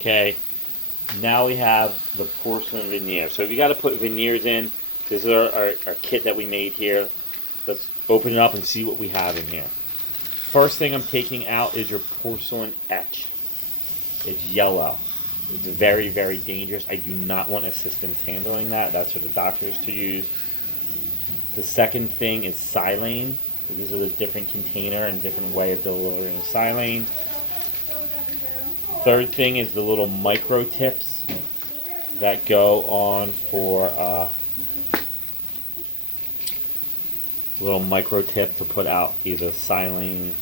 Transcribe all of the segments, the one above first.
Okay, now we have the porcelain veneer. So if you got to put veneers in, this is our kit that we made here. Let's open it up and see what we have in here. First thing I'm taking out is your porcelain etch. It's yellow. It's very, very dangerous. I do not want assistants handling that. That's for the doctors to use. The second thing is silane. This is a different container and different way of delivering silane. Third thing is the little micro tips that go on for little micro tip to put out either silane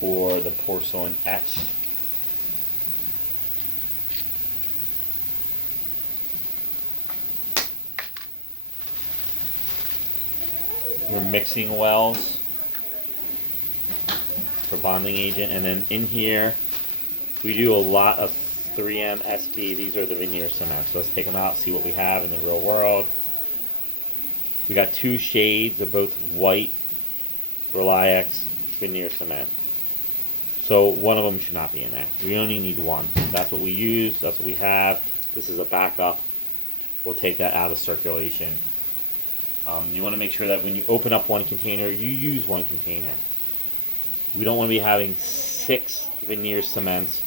or the porcelain etch. Your mixing wells for bonding agent, and then in here we do a lot of 3M SB. These are the veneer cements. So let's take them out, see what we have in the real world. We got two shades of both white Reliax veneer cement. So one of them should not be in there. We only need one. That's what we use. That's what we have. This is a backup. We'll take that out of circulation. You want to make sure that when you open up one container, you use one container. We don't want to be having 6 veneer cements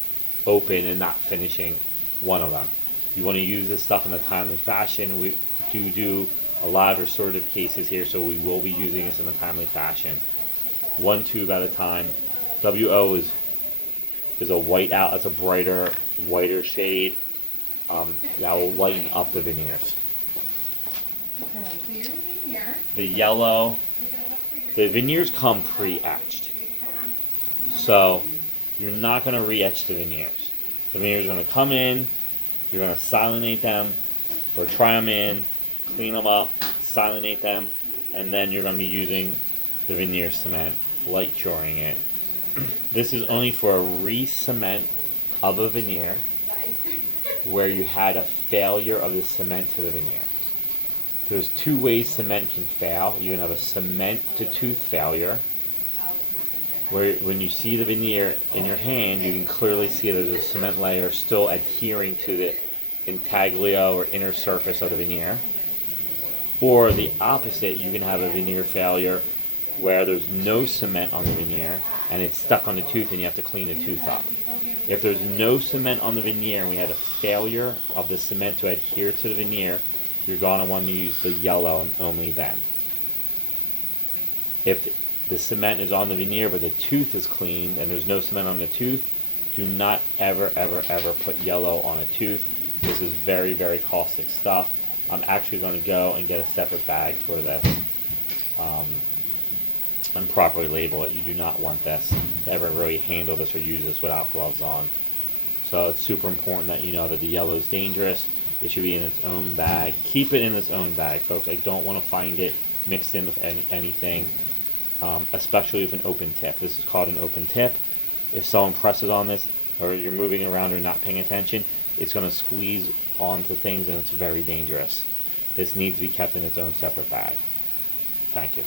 open and not finishing one of them. You want to use this stuff in a timely fashion. We do a lot of restorative cases here, so we will be using this in a timely fashion. 1 tube at a time. WO is a white out. That's a brighter, whiter shade. That will lighten up the veneers. Okay, so you're in here. The yellow, the veneers come pre-etched. So you're not going to re-etch the veneers. The veneers are going to come in, you're going to silanate them, or try them in, clean them up, silanate them, and then you're going to be using the veneer cement, light curing it. This is only for a re-cement of a veneer where you had a failure of the cement to the veneer. There's 2 ways cement can fail. You can have a cement to tooth failure, where when you see the veneer in your hand, you can clearly see there's a cement layer still adhering to the intaglio or inner surface of the veneer. Or the opposite, you can have a veneer failure where there's no cement on the veneer and it's stuck on the tooth and you have to clean the tooth up. If there's no cement on the veneer and we had a failure of the cement to adhere to the veneer, you're going to want to use the yellow and only then. If the cement is on the veneer but the tooth is clean and there's no cement on the tooth, do not ever, ever, ever put yellow on a tooth. This is very, very caustic stuff. I'm actually going to go and get a separate bag for this and properly label it. You do not want this to ever really handle this or use this without gloves on. So it's super important that you know that the yellow is dangerous. It should be in its own bag. Keep it in its own bag, folks. I don't want to find it mixed in with anything, especially with an open tip. This is called an open tip. If someone presses on this or you're moving around or not paying attention, it's going to squeeze onto things and it's very dangerous. This needs to be kept in its own separate bag. Thank you.